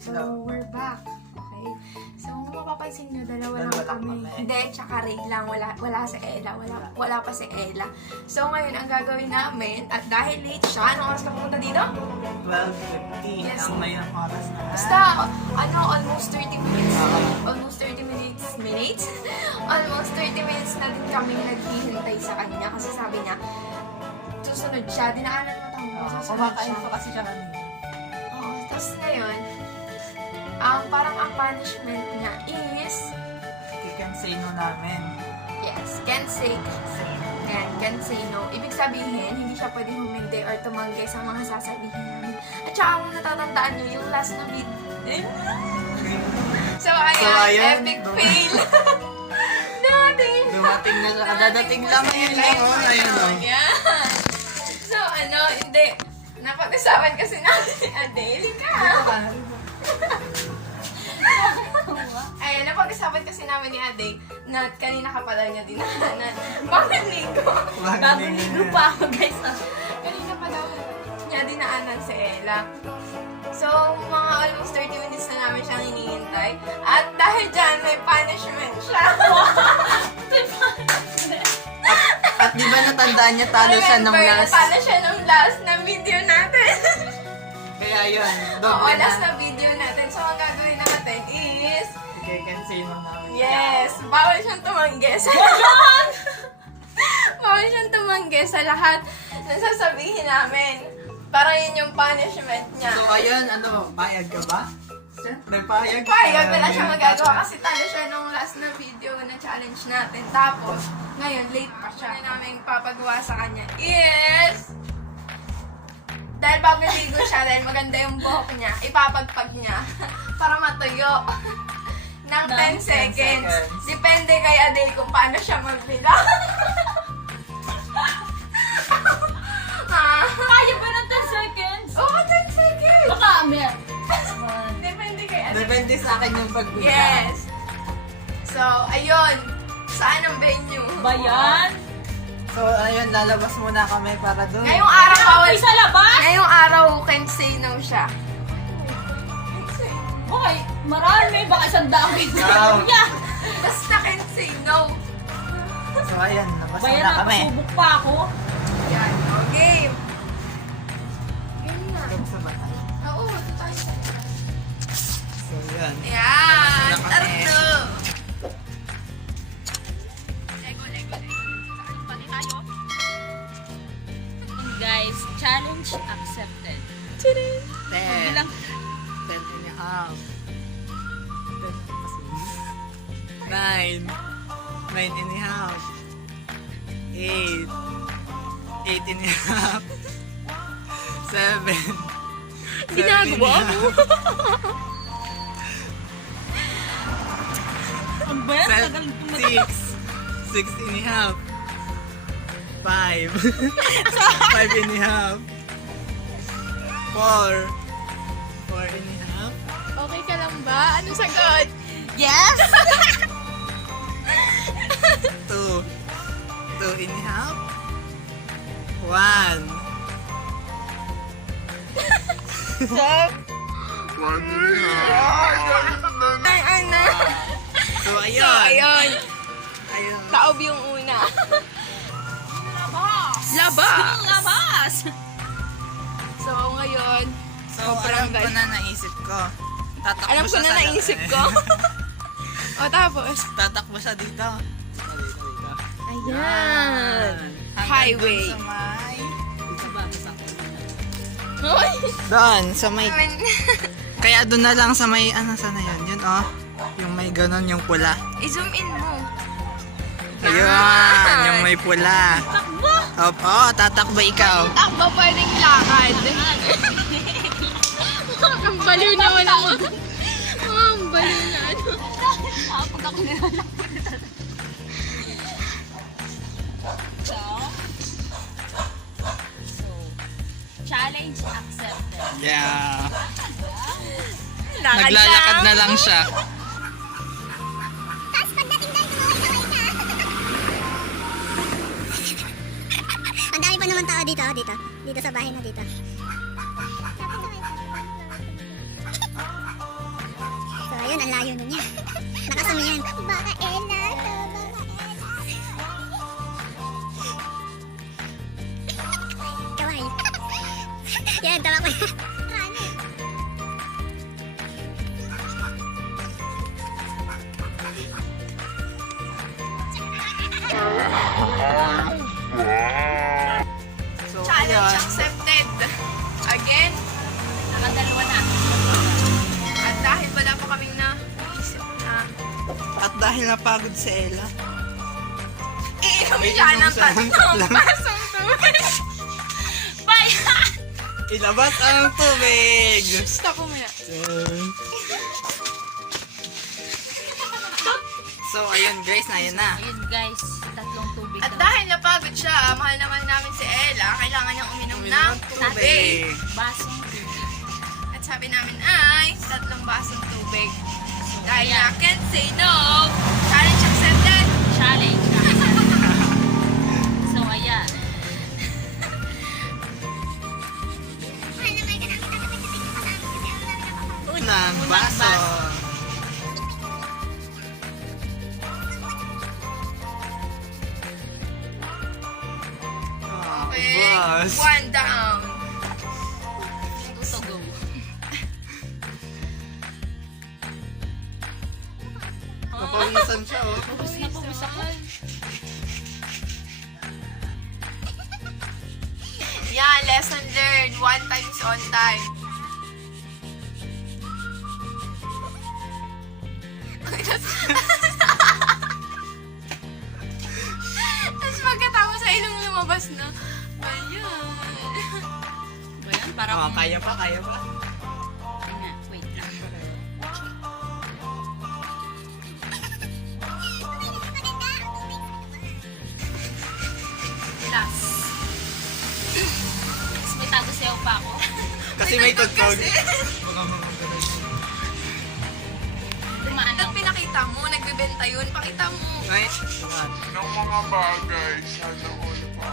So, we're back. Okay? So, kung mapapansin nyo, dalawa lang kami. Hindi, tsaka Ray lang. Wala si Ella. Wala pa si Ella. So, ngayon, ang gagawin namin, at dahil late siya, anong oras ka pumunta dito? 12:50 Yes. ang mayroong oras na. Basta, almost 30 minutes. Almost 30 minutes? Almost 30 minutes na din kami naghihintay sa kanya. Kasi sabi niya, susunod siya. Dinaanan mo tamo. Kumakain pa kasi siya kanina. Oo. Tapos ngayon, parang ang punishment niya is, Chicken say no namin. yes, can't say no. Ibig sabihin, hindi siya pwede humindi or tumanggi sa mga sasabihin namin. At saka kung natatandaan nyo, yung last na video. So, ayan, epic fail. Dumating na siya. Dadating lang yun lang. Ayun o. Yan. So, hindi. Napag-usapan kasi natin ni Adele ka. Ayun, napag-usapan kasi namin ni Adele na kanina ka pala niya dinaanan. Bakit ligo? Bagong ligo pa ako, guys. Kanina pa daw niya dinaanan si Ella. So, mga almost 30 minutes na namin siyang hinihintay. At dahil dyan, may punishment siya. At di ba natandaan niya talo siya ng last? Talo siya ng last na video natin. Kaya yun. Oo, Doble last na. na video natin. So, ang gagawin natin is, Chicken say no namin. yes, bawal siyang tumanggi sa lahat. Bawal siyang tumanggi sa lahat na sasabihin namin. Para yun yung punishment niya. So ayun, payag ka ba? Siyempre, payag. Payag, wala siya magagawa kasi talo siya nung last na video na challenge natin. Tapos, ngayon, late pa siya. Ano namin papagawa sa kanya is, dahil bago ligo siya, dahil maganda yung buhok niya, ipapagpag niya para matuyo ng 10 seconds. Depende kay Adele kung paano siya magbilang. Kaya ba ng 10 seconds? Oo, 10 seconds! Baka, mer. Depende kay Adele. Depende sa akin yung pagbilang. Yes! So, ayun. Saan ang venue? Bayan? So ayun, lalabas muna kami para doon. Ngayong araw, bawal Ay, sa labas? Ngayong araw, can't say no siya. Hoy, marami. Baka isang dami. Wow. Kuya. Basta can't say no. So ayun, labas Bayan muna na, kami. pasubok pa ako. Yan, okay. Game na. Doon sa bahay. Oo, ito tayo. So yun. Yan, Wala kami. tarto. Guys, challenge accepted. 10. Bilang 10 and a half. 9. 9 and a half. 8. 8 and a half. 7. Ginagawa mo? ang bayan, tagal tumatak. 6. 6 and a half. 5. 5 and a half. 4. 4 and a half. Okay ka lang ba? Anong sagot? Yes! 2. 2 and a half. 1. Ay, ano? So ayun. So, ayun. Ayun. Taob yung una. Labas! Labas! So, ngayon, So Sobrang alam ko guys. na naisip ko. Tatakbo alam ko siya na sa naisip laki. ko. O, tapos? Tatakbo siya dito. Dito. Ayan. Hanggang Highway. dun sa may... Uy! Doon, sa may... Kaya doon na lang sa may... Ano, sana yun? Yun, oh. Yung may ganon, yung pula. I-zoom in mo. Ayun, yung may pula. Takbo! Opo, tatakbo ikaw. Takbo pwedeng lakad. Ang baliw na wala mo. Ang baliw na ano. Pag ako nilalakad. So, challenge accepted. Yeah. Lakad Naglalakad na lang siya. Tapos pagdating doon, tumaway-taway ka. Ang dami pa naman tao dito, dito. Dito sa bahay na dito. Yan, ang layo nun yan. Nakasama yan. Baka Ella to, baka Ella. Kawaii. Yan, tawa ko yan. So, Challenge ayan. accepted. Again, Nakadalawa na. at dahil wala pa kaming naisip na At dahil napagod si Ella, iinom Iinom siya ng siya ng tatlong. basong tubig. Bayan! ilabas ang tubig! Stop mo muna. So, ayun guys, na yun na. Ayun guys, tatlong tubig At daw. dahil napagod siya, mahal naman namin si Ella, kailangan niyang uminom ng tubig. Basong tubig. At sabi namin ay 3 basong tubig. Dahil ayan. I can't say no, challenge accepted. Challenge. So, ayan. Unang baso. Okay, Boss. 1 down. Go to go. Papawisan siya, oh. Pupus na pupus ako. Yan, lesson learned. 1 time is on time. Tapos pagkatapos ay ilong lumabas na. Ayun. Bayan, parang... Oh, kaya pa, kaya pa. Ayun nga, wait lang. Last. Tapos may tago sayo pa ako. Kasi may tugtog. Dumaan At ako. pinakita mo, nagbebenta yun. Pakita mo. Ay, ng mga bagay sana all pa.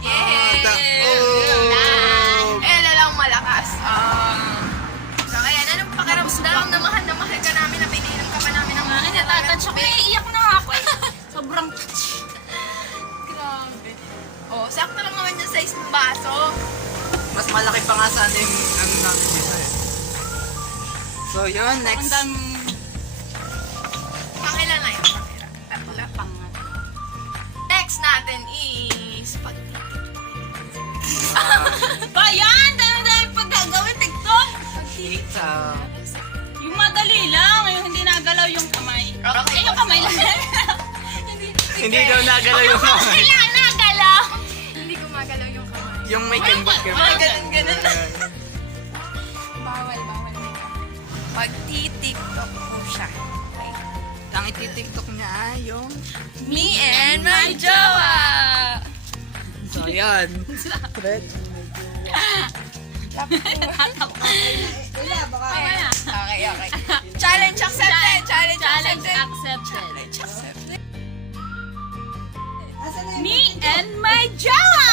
Yay! oh! Ella lang malakas. So, ayan, anong pakiramdam na mahal ka namin na pininom ka pa namin ng Mga natatansya ko. Iiyak na nga ako eh. Sobrang Grabe. Oh, sakto lang naman yung size ng baso. Mas malaki pa nga sana yung ano namin dito eh. So yun, next. ang dam Pakila na yun. Pakila. Tatlo. pangat. Next natin is pagtitik. Bayan! Dami-dami pag gagawin TikTok! TikTok. Yung madali lang, yung hindi nagalaw yung kamay. Okay. Eh, yung kamay lang. Hindi daw nagalaw yung kamay. Kailangan nagalaw! Hindi gumagalaw yung kamay. Yung may kembot-kembot. Mga ganun-ganun. Bawal. Pagtitiktok ko siya. Okay. Ang iti-tiktok niya ay yung... Me and my jowa! So yun. Okay. Challenge accepted! Challenge Challenge accepted! accepted. Accepted. Me and my jowa!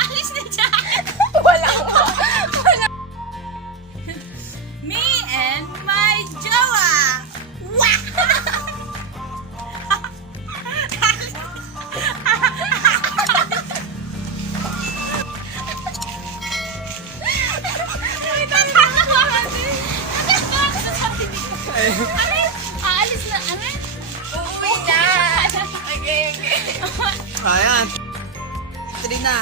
Alis na dyan! Wala. Me and my jowa! Wah! Aalis na, ano? Uuwi na! Okay. Ayan. 3 na.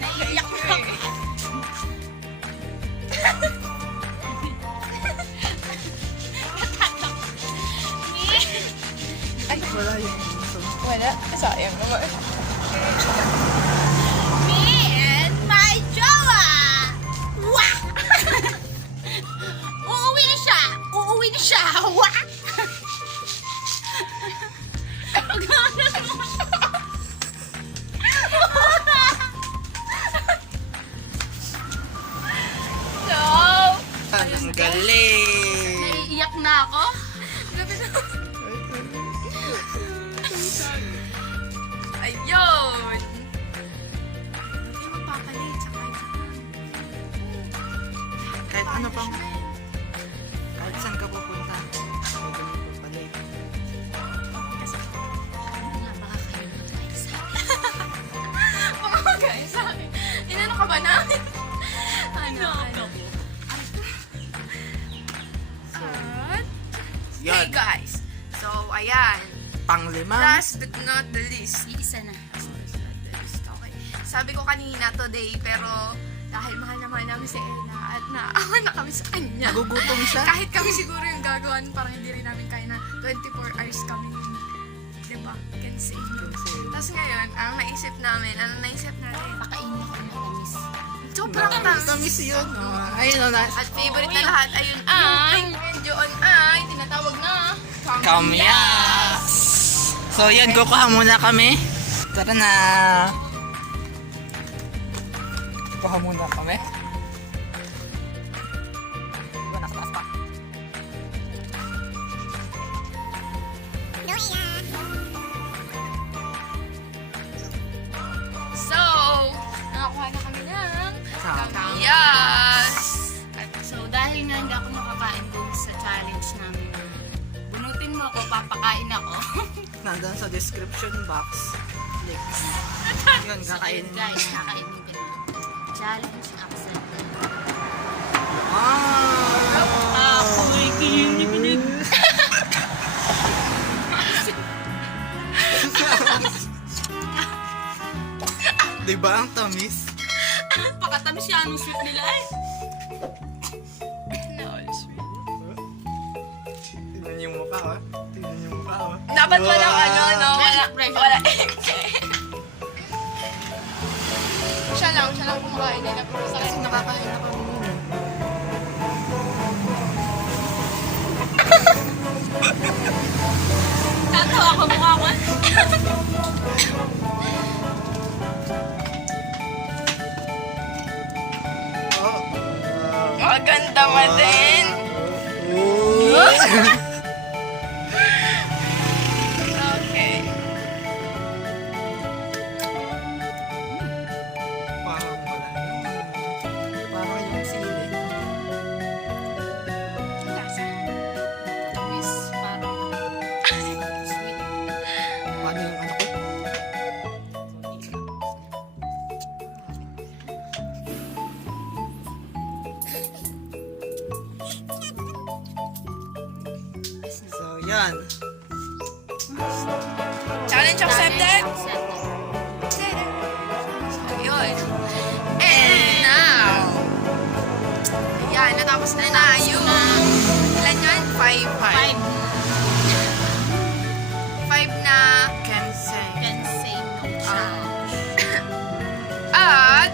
Naiiyak na ako. Wala yung... Wala. Sayang naman. Me and my jowa! Wah! Uuwi na siya! Uuwi na siya! Wah! So, Ang galing. Naiiyak na ako. gabi na. Ayun! Hindi magpapalit sa kahit saan. ano pang, kahit saan ka pupunta. Huwag ka magpapalit. Nga, baka kayo guys. Kumagay sa akin. Inano ka ba namin? Ano? At, hey Yan, guys. So, ayan. pang-lima. Last but not the least. Iisa na. Okay. Sabi ko kanina today, pero dahil mahal na mahal namin si Ella at naawa na kami sa kanya. Nagugutom siya. Kahit kami siguro yung gagawin, parang hindi rin namin kaya na 24 hours kami. Diba? Can say. Tapos ngayon, ang naisip namin, ano naisip natin? Pakainin ako ng tamis. Sobrang Tamis tamis. yun. Oh. Ayun o, At favorite na lahat, ayun ay, yun ay, tinatawag na Kamyas! So yan, kukuha muna kami. Tara na! Kukuha muna kami. Diba, nasa taas pa? So, nakakuha na kami ng Kamyas. kamyas. So, dahil nga hindi ako makakain dun sa challenge namin, bunutin mo ako, papakain ako. Nandun sa description box. Links. Yun, So, ayun kakainin. guys, kakainin ko na. Challenge accepted. Ah! Ako'y kinikinig. Diba ang tamis? Pakatamis siya anong sweet nila eh. Tingnan yung mukha, oh. Tingnan yung mukha, oh. Dapat walang ano, no? Wala, Pressure. wala. siya lang kumakain nila. Pero sa akin, Nakakain na kami nun. Tatawa ko mukha ko. Oh. maganda pa din. Okay. Parang wala. Parang yung sili. Tamis, parang sweet. Paano yung ano ko? So, yan. Challenge accepted. Yun. And now, yan, natapos na yung, ilan yun? 5 na, Can say. Can say no challenge. at,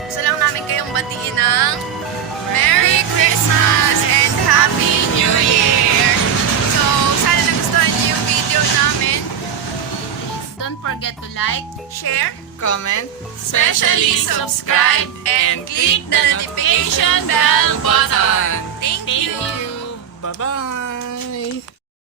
gusto lang namin kayong batiin ng Merry Christmas and Happy New Year! So, sana nagustuhan niyo yung video namin. Please don't forget to like, Share, Comment. especially subscribe, and click the notification bell button. Thank you! Bye-bye.